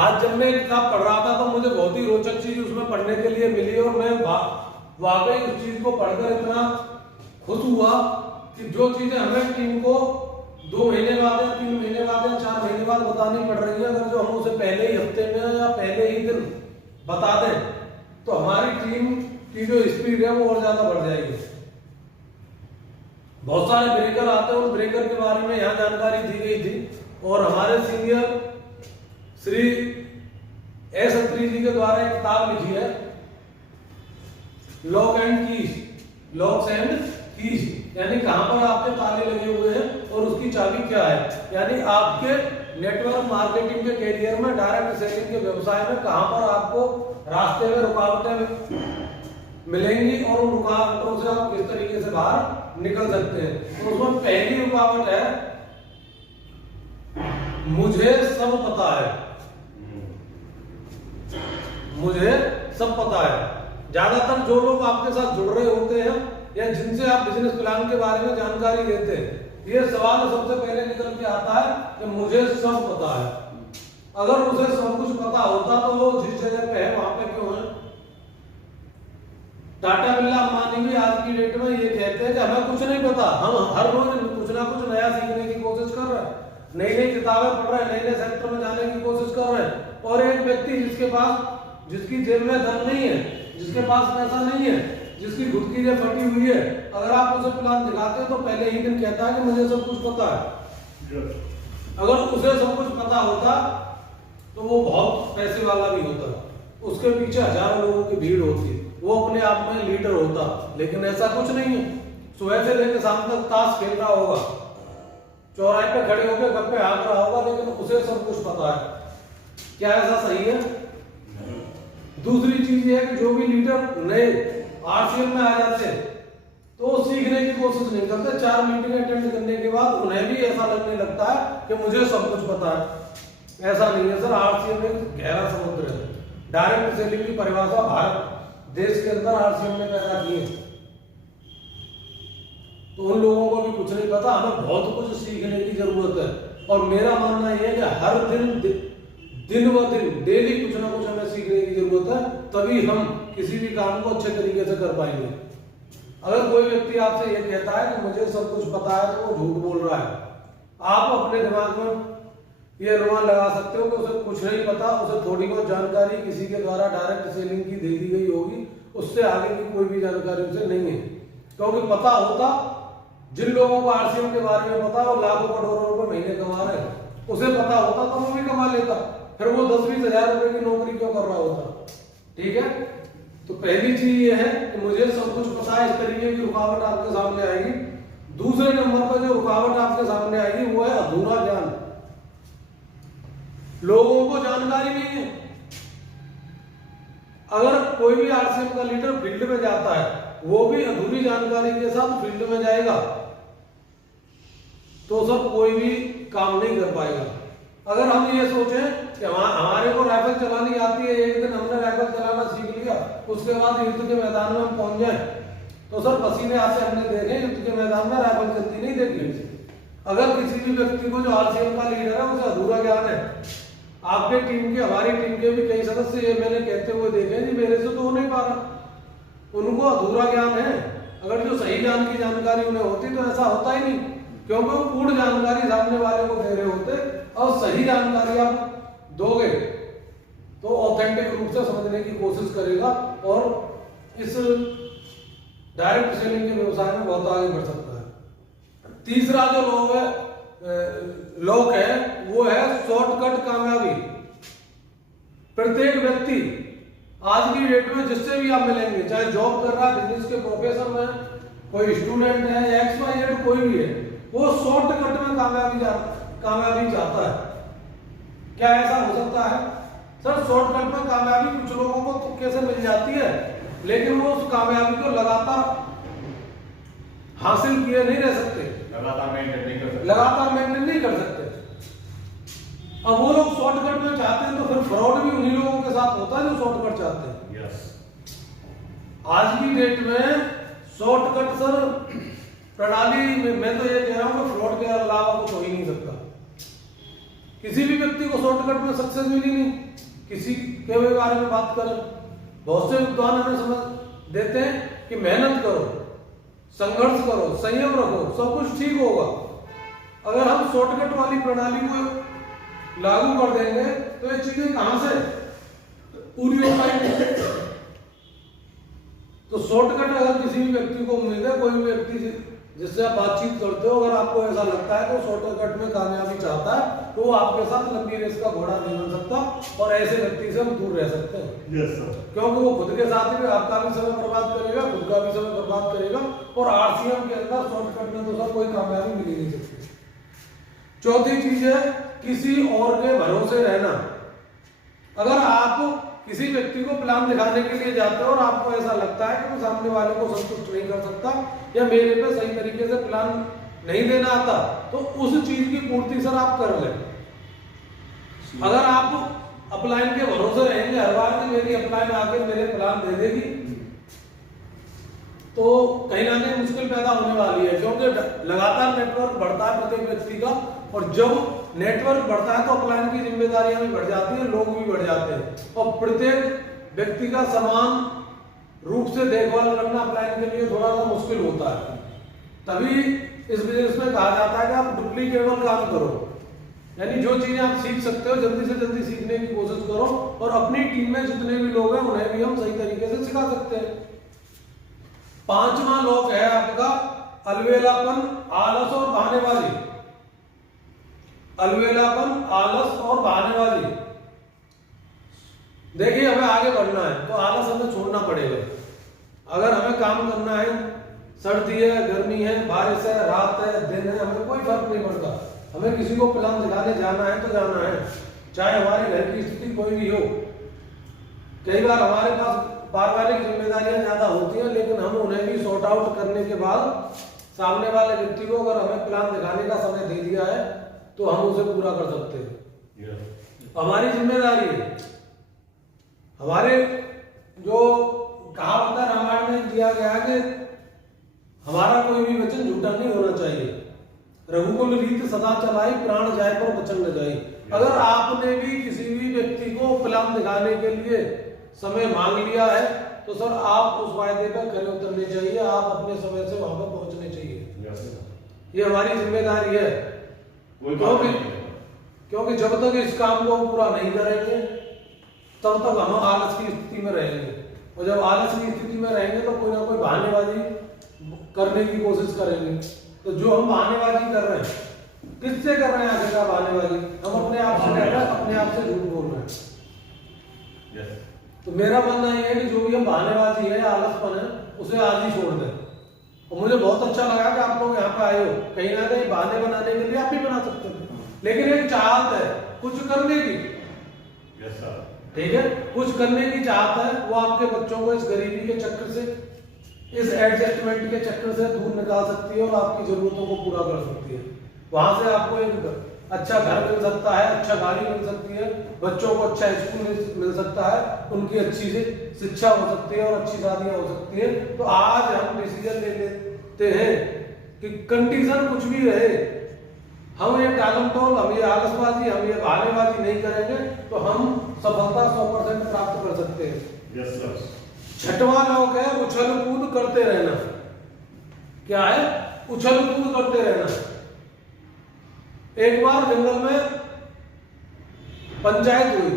आज जब मैं किताब पढ़ रहा था तो मुझे बहुत ही रोचक चीज उसमें पढ़ने के लिए मिली और मैं वाकई उस चीज को पढ़कर इतना खुश हुआ कि जो चीजें हमें टीम को 2 महीने बाद या 3 महीने बाद या 4 महीने बाद बतानी पड़ रही है, अगर जो हम उसे पहले ही हफ्ते में या पहले ही दिन बता दें तो हमारी टीम की जो स्पीड है वो और ज्यादा बढ़ जाएगी। बहुत सारे ब्रेकर आते हैं, उन ब्रेकर के बारे में यहाँ जानकारी दी गई थी और हमारे सीनियर श्री एस अत्री जी के द्वारा एक किताब लिखी है lock and keys, locks and keys, यानी कहां पर आपके ताले लगे हुए हैं और उसकी चाबी क्या है, यानी आपके नेटवर्क मार्केटिंग के कैरियर में, डायरेक्ट सेलिंग के व्यवसाय में कहां पर आपको रास्ते में रुकावटें मिलेंगी और उन रुकावटों से आप किस तरीके से बाहर निकल सकते हैं। तो उसमें पहली रुकावट है मुझे सब पता है। मुझे सब पता है। ज्यादातर जो लोग आपके साथ जुड़ रहे होते हैं या जिनसे आप बिजनेस प्लान के बारे में जानकारी देते हैं, ये सवाल सबसे पहले निकल के आता है कि मुझे सब पता है। अगर उसे सब कुछ पता होता तो वो जिस जगह पे है वहां पे क्यों है? टाटा बिरला अंबानी भी आज की डेट में ये कहते हैं कि हमें कुछ नहीं पता, हम हर रोज कुछ ना कुछ नया सीखने की कोशिश कर रहे हैं, नई नई किताबें पढ़ रहे हैं, नए नए सेक्टर में जाने की कोशिश कर रहे हैं। और एक व्यक्ति जिसकी जेब में धन नहीं है, जिसके पास पैसा नहीं है, जिसकी खुद की जेब फटी हुई है, अगर आप उसे प्लान दिखाते हैं तो पहले ही दिन कहता है कि मुझे सब कुछ पता है। अगर उसे सब कुछ पता होता तो वो बहुत पैसे वाला भी होता, उसके पीछे हजारों लोगों की भीड़ होती, वो अपने आप में लीडर होता, लेकिन ऐसा कुछ नहीं है। सुबह से लेकर शाम तक ताश खेल रहा होगा, चौराहे पे खड़े होकर गप्पे हाँक रहा होगा, लेकिन उसे सब कुछ पता है। क्या ऐसा सही है? दूसरी चीज ये है कि जो भी लीडर नए आरसीएम में आ जाते हैं तो सीखने की कोशिश नहीं करते। 4 मीटिंग अटेंड करने के बाद उन्हें भी ऐसा लगने लगता है कि मुझे सब कुछ पता है। ऐसा नहीं है सर, आरसीएम एक गहरा समुद्र है। डायरेक्ट सेलिंग की परिभाषा भारत देश के अंदर आरसीएम ने पैदा की है, तो उन लोगों को भी कुछ नहीं पता। हमें बहुत कुछ सीखने की जरूरत है और मेरा मानना यह है कि हर दिन व दिन डेली कुछ ना कुछ हमें सीखने की जरूरत है, तभी हम किसी भी काम को अच्छे तरीके से कर पाएंगे। अगर कोई व्यक्ति आपसे ये कहता है कि मुझे सब कुछ पता है तो वो झूठ बोल रहा है। आप अपने दिमाग में ये अनुमान लगा सकते हो कि उसे कुछ नहीं पता, उसे थोड़ी बहुत जानकारी किसी के द्वारा डायरेक्ट सेलिंग की दे दी गई होगी, उससे आगे की कोई भी जानकारी उसे नहीं है। क्योंकि पता होता, जिन लोगों को आरसीएम के बारे में पता वो लाखों करोड़ों रुपए महीने कमा रहे हैं, उसे पता होता तो वो भी कमा लेता, फिर वो 10-20 हजार रुपए की नौकरी क्यों कर रहा होता? ठीक है, तो पहली चीज ये है कि मुझे सब कुछ पता है, इस तरीके की रुकावट आपके सामने आएगी। दूसरे नंबर पर जो रुकावट आपके सामने आएगी वो है अधूरा ज्ञान। लोगों को जानकारी नहीं है। अगर कोई भी आरसीएम का लीडर फील्ड में जाता है, वो भी अधूरी जानकारी के साथ फील्ड में जाएगा तो सर कोई भी काम नहीं कर पाएगा। अगर हम ये सोचें कि हमारे को राइफल चलानी आती है, एक दिन हमने राइफल चलाना सीख लिया, उसके बाद युद्ध के मैदान में हम पहुंच जाए, तो सर पसीने आते हमने देखे, युद्ध के मैदान में राइफल चलती नहीं देखी। अगर किसी भी व्यक्ति को जो आरसीएम का लीडर है उसे अधूरा ज्ञान है, आपके टीम के, हमारी टीम के भी कई सदस्य ये मैंने कहते हुए देखे जी मेरे से तो हो नहीं पा रहा, उनको अधूरा ज्ञान है। अगर जो सही ज्ञान की जानकारी उन्हें होती तो ऐसा होता ही नहीं, क्योंकि वो पूर्ण जानकारी सामने वाले को दे रहे होते। और सही जानकारी आप दोगे तो ऑथेंटिक रूप से समझने की कोशिश करेगा और इस डायरेक्ट सेलिंग के व्यवसाय में बहुत आगे बढ़ सकता है। तीसरा जो लॉक है वो है शॉर्टकट कामयाबी। प्रत्येक व्यक्ति आज की डेट में जिससे भी आप मिलेंगे, चाहे जॉब कर रहा है, बिजनेस के प्रोफेशन में, कोई स्टूडेंट है, XYZ कोई भी है, वो शॉर्टकट में कामयाबी चाहता है। क्या ऐसा हो सकता है? सर शॉर्टकट में कामयाबी कुछ लोगों को तुक्के से मिल जाती है, लेकिन वो उस कामयाबी को लगातार हासिल किए नहीं रह सकते, लगातार मेंटेन नहीं कर सकते। अब वो लोग शॉर्टकट में चाहते हैं तो फिर फ्रॉड भी उन्हीं लोगों के साथ होता है जो शॉर्टकट चाहते हैं। आज की डेट में शॉर्टकट सर प्रणाली में मैं तो ये कह रहा हूं कि फ्रॉड के अलावा कुछ हो ही नहीं सकता। किसी भी व्यक्ति को शॉर्टकट में सक्सेस मिली नहीं, किसी के भी बारे में बात करें। बहुत से विद्वान हमें समझ देते हैं कि मेहनत करो, संघर्ष करो, संयम रखो, सब कुछ ठीक होगा। अगर हम शॉर्टकट वाली प्रणाली को लागू कर देंगे तो ये चीजें कहां से पूरी हो पाएंगी। तो शॉर्टकट अगर किसी भी व्यक्ति को मिल जाए, कोई भी व्यक्ति जिससे आप बातचीत करते हो, अगर आपको ऐसा लगता है तो शॉर्टकट में कामयाबी चाहता है, तो वो आपके साथ लंबी रेस का घोड़ा नहीं बन सकता और ऐसे व्यक्ति से हम दूर रह सकते हैं। Yes sir. क्योंकि वो खुद के साथ भी आपका भी समय बर्बाद करेगा, खुद का भी समय बर्बाद करेगा और आरसीएम के अंदर शॉर्टकट में तो सर कोई कामयाबी मिल ही नहीं सकती। चौथी चीज है किसी और के भरोसे रहना। अगर आप किसी व्यक्ति को प्लान दिखाने के लिए जाते हो और आपको ऐसा लगता है कि मैं सामने वाले को संतुष्ट नहीं कर सकता या मेरे पे सही तरीके से प्लान नहीं देना आता, तो उस चीज की पूर्ति सर आप कर लें। अगर आप अपलाइन के भरोसे रहेंगे हर बार कि मेरी अपलाइन आके मेरे प्लान दे देगी, तो कहीं ना कहीं मुश्किल पैदा होने वाली है। क्योंकि लगातार नेटवर्क बढ़ता है प्रत्येक व्यक्ति का, और जब नेटवर्क बढ़ता है तो अपलाइन की जिम्मेदारियां भी बढ़ जाती है, लोग भी बढ़ जाते हैं, और प्रत्येक व्यक्ति का समान रूप से देखभाल करना अपलाइन के लिए थोड़ा सा मुश्किल होता है। तभी इस बिजनेस में कहा जाता है कि आप डुप्लीकेबल काम करो, यानी जो चीजें आप सीख सकते हो जल्दी से जल्दी सीखने की कोशिश करो, और अपनी टीम में जितने भी लोग हैं उन्हें भी हम सही तरीके से सिखा सकते हैं। पांचवा लॉक है आपका अलवेलापन, आलस और बहानेबाजी। अलवेलापन, आलस और बहानेबाजी। देखिए हमें आगे बढ़ना है तो आलस हमें छोड़ना पड़ेगा। अगर हमें काम करना है, सर्दी है, गर्मी है, बारिश है, रात है, दिन है, हमें कोई फर्क नहीं पड़ता। हमें किसी को प्लान दिखाने जाना है तो जाना है, चाहे हमारे घर की स्थिति कोई भी हो। कई बार हमारे पास पारिवारिक जिम्मेदारियां ज्यादा होती हैं, लेकिन हम उन्हें भी सॉर्ट आउट करने के बाद सामने वाले व्यक्ति को अगर हमें प्लान दिखाने का समय दे दिया है तो हम उसे पूरा कर सकते हैं। हमारी जिम्मेदारी है। हमारे जो कहावत है रामायण में दिया गया कि हमारा कोई भी वचन झूठा नहीं होना चाहिए। रघुकुल रीत सदा चलाई, प्राण जाए पर वचन न जाए। अगर आपने भी किसी भी व्यक्ति को प्लान दिखाने के लिए समय मांग लिया है तो सर आप उस वायदे पर खरे उतरने चाहिए, आप अपने समय से वहां पर पहुंचने चाहिए। ये हमारी जिम्मेदारी है। क्योंकि जब तक इस काम को पूरा नहीं करेंगे तब तक हम आलस की स्थिति में रहेंगे, और जब आलस की स्थिति में रहेंगे तो कोई ना कोई बहानेबाजी करने की कोशिश करेंगे। तो जो हम बहानेबाजी कर रहे हैं, किससे कर रहे हैं आखिरकार बहानेबाजी? हम अपने आप से कर रहे हैं, अपने आप से झूठ बोल रहे हैं। तो मेरा मानना यह है कि जो भी हम बहानेबाजी है, आलसपन है, उसे आज ही छोड़ दें। और मुझे बहुत अच्छा लगा कि आप लोग यहाँ पे आए हो। कहीं ना कहीं बहाने बनाने के लिए आप भी बना सकते थे, लेकिन एक चाहत है कुछ करने की। ठीक है, कुछ करने की चाहत है, वो आपके बच्चों को इस गरीबी के चक्कर से, इस एडजस्टमेंट के चक्कर से दूर निकाल सकती है और आपकी जरूरतों को पूरा कर सकती है। वहां से आपको एक अच्छा घर मिल सकता है, अच्छा गाड़ी मिल सकती है, बच्चों को अच्छा स्कूल मिल सकता है, उनकी अच्छी से शिक्षा हो सकती है और अच्छी शादियां हो सकती है। तो आज हम डिसीजन ले लेते हैं कि कंडीशन कुछ भी रहे, हम ये टालमटोल, हम ये आलसबाजी, हम ये बहानेबाजी नहीं करेंगे तो हम सफलता 100% प्राप्त कर सकते हैं। छठवां लॉक है उछल कूद करते रहना। क्या है? उछल कूद करते रहना। एक बार जंगल में पंचायत हुई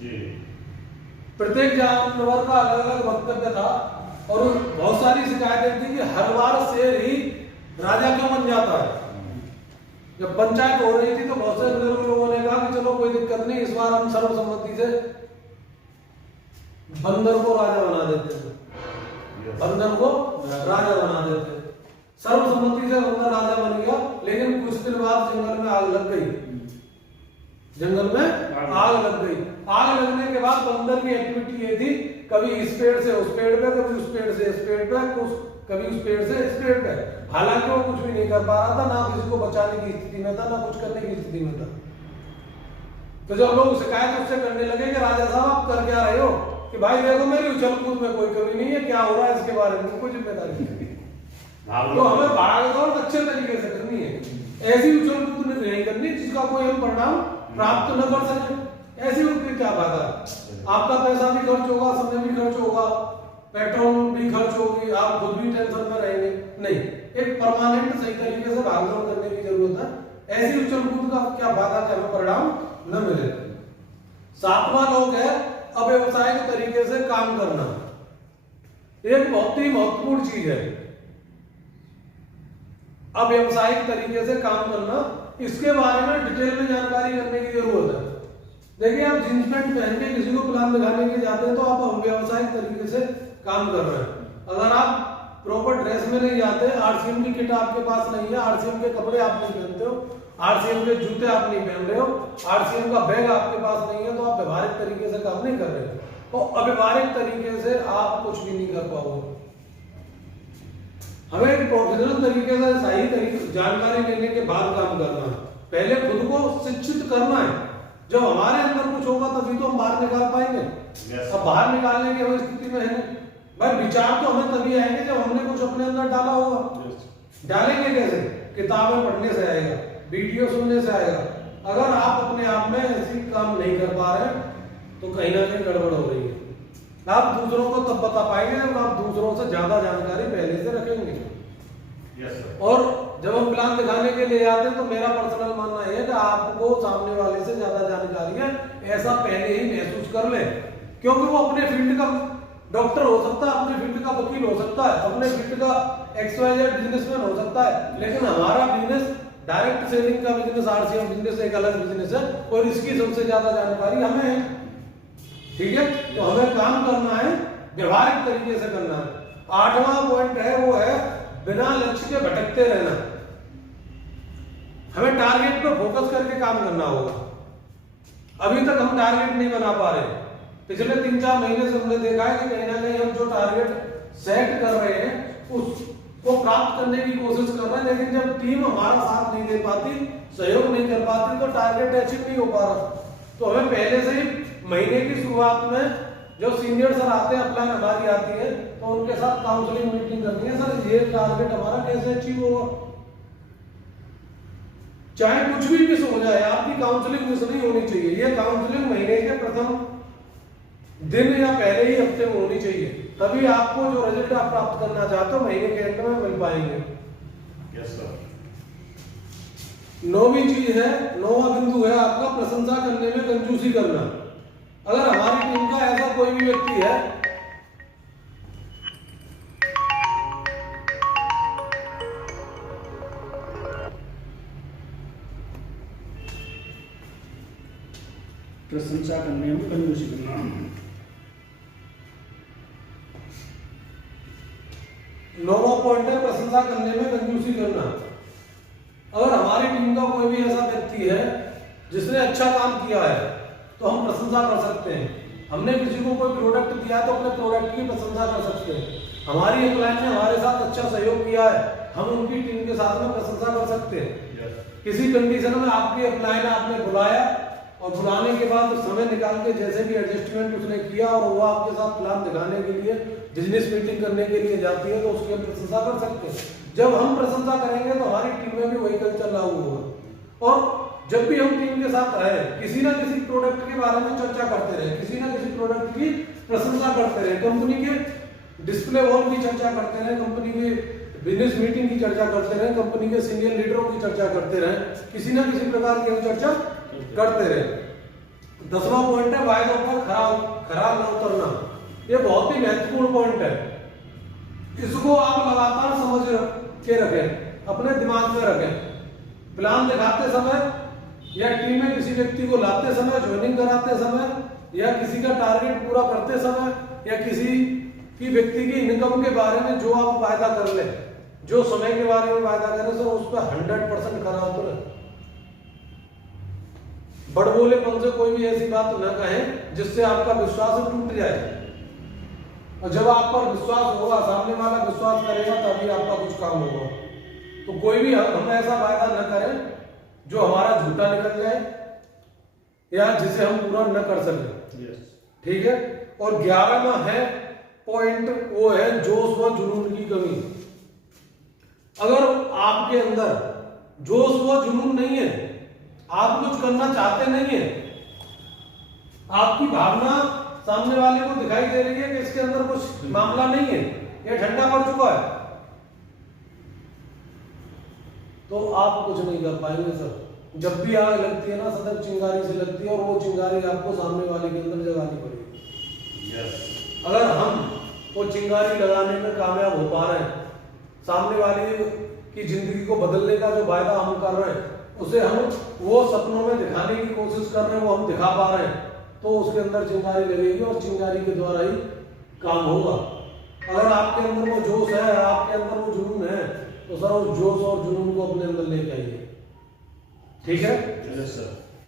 जी। प्रत्येक जानवर का अलग अलग वक्तव्य था और बहुत सारी शिकायतें थी कि हर बार शेर ही राजा क्यों बन जाता है। जब पंचायत हो रही थी तो बहुत से बुजुर्ग लोगों ने कहा कि चलो कोई दिक्कत नहीं, इस बार हम सर्वसम्मति से बंदर को राजा बना देते हैं। बंदर को राजा बना देते हैं। सर्वसम्मति से बंदर राजा बन गया, लेकिन कुछ दिन बाद जंगल में आग लग गई। जंगल में आग लग गई। आग लगने के बाद बंदर की एक्टिविटी ये थी, कभी इस पेड़ से उस पेड़ पे, कभी उस पेड़ से इस पेड़ पे, कभी उस पेड़ से इस पेड़ पे। हालांकि वो कुछ भी नहीं कर पा रहा था, ना किसी को बचाने की स्थिति में था, ना कुछ करने की स्थिति में था। तो जब लोग शिकायत उससे करने लगे कि राजा साहब आप कर क्या रहे हो, कि भाई देखो मेरी उछल कूद में कोई कमी नहीं है, क्या हो रहा है इसके बारे में कोई जिम्मेदारी नहीं। तो हमें भाग दौड़ अच्छे तरीके से करनी है, ऐसी उछल कूद नहीं करनी जिसका कोई हम परिणाम प्राप्त न कर सके। ऐसी उसकी क्या फायदा है? आपका पैसा भी खर्च होगा, समय भी खर्च होगा, पेट्रोल भी खर्च होगी, आप खुद भी टेंशन में रहेंगे। नहीं, एक परमानेंट सही तरीके से भागदौड़ करने की जरूरत है। ऐसी उछल कूद का क्या फायदा कि हमें परिणाम न मिले। सातवां लोग है अव्यवसायिक तरीके से काम करना। एक बहुत ही महत्वपूर्ण चीज है अव्यवसायिक तरीके से काम करना। इसके बारे में डिटेल में जानकारी करने की जरूरत है। देखिए, आप जींस पैंट पहन के किसी को प्लान दिखाने के लिए जाते हैं तो आप अव्यवसायिक तरीके से काम कर रहे हैं। अगर आप प्रॉपर ड्रेस में नहीं जाते, आरसीएम की किट आपके पास नहीं है, आरसीएम के कपड़े आप नहीं पहनते हो, आरसीएम के जूते आप नहीं पहन रहे हो, आरसीएम का बैग आपके पास नहीं है, तो आप व्यवहारिक तरीके से काम नहीं कर रहे हो। तो अव्यवहारिक तरीके से आप कुछ भी नहीं कर पाओगे। हमें एक प्रोफेशनल तरीके से सही तरीके जानकारी लेने के बाद काम करना है। पहले खुद को शिक्षित करना है। जब हमारे अंदर कुछ होगा तभी तो हम बाहर निकाल पाएंगे। अब बाहर निकालने की स्थिति में है नहीं भाई। विचार तो हमें तभी आएंगे जब हमने कुछ अपने अंदर डाला होगा। डालेंगे कैसे? किताबें पढ़ने से आएगा, वीडियो सुनने से आएगा। अगर आप अपने आप में ऐसी काम नहीं कर पा रहे तो कहीं ना कहीं गड़बड़ हो रही है। आप दूसरों को तब बता पाएंगे जब आप दूसरों से ज्यादा जानकारी पहले से रखेंगे। और जब हम प्लान दिखाने के लिए आते हैं तो मेरा पर्सनल मानना है कि आपको सामने वाले से ज्यादा जानकारी है ऐसा पहले ही महसूस कर ले। क्योंकि वो अपने फील्ड का डॉक्टर हो सकता है, अपने फील्ड का वकील हो सकता है, अपने फील्ड का XYZ बिजनेसमैन हो सकता है, लेकिन हमारा बिजनेस डायरेक्ट सेलिंग का बिजनेस, आरसीएम बिजनेस एक अलग बिजनेस है और इसकी सबसे ज्यादा जानकारी हमें है। ठीक है, तो हमें काम करना है, व्यवहारिक तरीके से करना है। 8वां पॉइंट है वो है बिना लक्ष्य के भटकते रहना। हमें टारगेट पे फोकस करके काम करना होगा। अभी तक हम टारगेट नहीं बना पा रहे। पिछले 3-4 महीने से हमने देखा है कि कहीं ना कहीं हम जो टारगेट सेट कर रहे हैं उसको प्राप्त करने की कोशिश कर रहे हैं, लेकिन जब टीम हमारा साथ नहीं दे पाती, सहयोग नहीं कर पाती, तो टारगेट अचीव नहीं हो पा रहा। तो हमें पहले से ही महीने की शुरुआत में जो सीनियर सर आते हैं, अपलाइन हमारी आती है, तो उनके साथ काउंसलिंग मीटिंग करनी है। सर ये टारगेट हमारा कैसे अचीव होगा? चाहे कुछ भी मिस हो जाए, आपकी काउंसलिंग मिस नहीं होनी चाहिए। ये काउंसलिंग महीने के प्रथम दिन या पहले ही हफ्ते में होनी चाहिए, तभी आपको जो रिजल्ट आप प्राप्त करना चाहते हो महीने के अंत में मिल पाएंगे। Yes sir. 9वीं चीज है, 9वां बिंदु है आपका प्रशंसा करने में कंजूसी करना। अगर हमारी टीम का ऐसा कोई भी व्यक्ति है प्रशंसा करने में कंजूसी करना। 9वां पॉइंट है प्रशंसा करने में कंजूसी करना। अगर हमारी टीम का कोई भी ऐसा व्यक्ति है जिसने अच्छा काम किया है तो हम प्रशंसा कर सकते हैं। हमने किसी को कोई प्रोडक्ट दिया है तो अपने प्रोडक्ट की प्रशंसा कर सकते हैं। हमारी एम्प्लॉय ने हमारे साथ अच्छा सहयोग किया है, हम उनकी टीम के साथ में प्रशंसा कर सकते हैं। किसी कंडीशन में आपके एम्प्लॉय ने आपने बुलाया और बुलाने के बाद समय निकाल के जैसे भी एडजस्टमेंट उसने किया और वो आपके साथ प्लान दिखाने के लिए बिजनेस मीटिंग करने के लिए जाती है, तो उसकी हम प्रशंसा कर सकते हैं। जब हम प्रशंसा करेंगे तो हमारी टीम में भी वही कल्चर लागू होगा। और जब भी हम टीम के साथ रहे, किसी ना किसी प्रोडक्ट के बारे में चर्चा करते रहे, किसी ना किसी प्रोडक्ट की प्रशंसा करते रहे, कंपनी के डिस्प्ले वॉल की चर्चा करते रहे, कंपनी के बिजनेस मीटिंग की चर्चा करते रहे, कंपनी के सीनियर लीडरों की चर्चा करते रहे, किसी ना किसी प्रकार की हम चर्चा करते रहे। 10वां पॉइंट है वायदों पर खरा न उतरना। ये बहुत ही महत्वपूर्ण पॉइंट है। इसको आप लगातार समझ के रखें, अपने दिमाग में रखें। प्लान दिखाते समय या टीम में किसी व्यक्ति को लाते समय, ज्वाइनिंग कराते समय या किसी का टारगेट पूरा करते समय या किसी की व्यक्ति की इनकम के बारे में जो आप वायदा कर ले, जो समय के बारे में वायदा करें सर उस पर 100% खरा उतरे। बड़बोलेपन से कोई भी ऐसी बात न कहें जिससे आपका विश्वास टूट जाए। और जब आप पर विश्वास होगा, सामने वाला विश्वास करेगा, तभी आपका कुछ काम होगा। तो कोई भी हम ऐसा वायदा न करें जो हमारा झूठा निकल जाए या जिसे हम पूरा न कर सके। ठीक है। और 11वां है पॉइंट, वो है जोश व जुनून की कमी। अगर आपके अंदर जोश व जुनून नहीं है, आप कुछ करना चाहते नहीं है, आपकी भावना सामने वाले को दिखाई दे रही है कि इसके अंदर कुछ मामला नहीं है, ये ठंडा पड़ चुका है, तो आप कुछ नहीं कर पाएंगे सर। जब भी आग लगती है ना, सदैव चिंगारी से लगती है, और वो चिंगारी आपको सामने वाले के अंदर जगानी पड़ेगी। अगर हम वो चिंगारी लगाने में कामयाब हो पा रहे हैं, सामने वाले की जिंदगी को बदलने का जो वायदा हम कर रहे हैं, उसे हम वो सपनों में दिखाने की कोशिश कर रहे हैं, वो हम दिखा पा रहे हैं, तो उसके अंदर चिंगारी लगेगी और चिंगारी के द्वारा ही काम होगा। अगर आपके अंदर वो जोश है, आपके अंदर वो जुनून है, तो सर उस जोश और जुनून को अपने अंदर लेके आइए। ठीक है? Yes sir.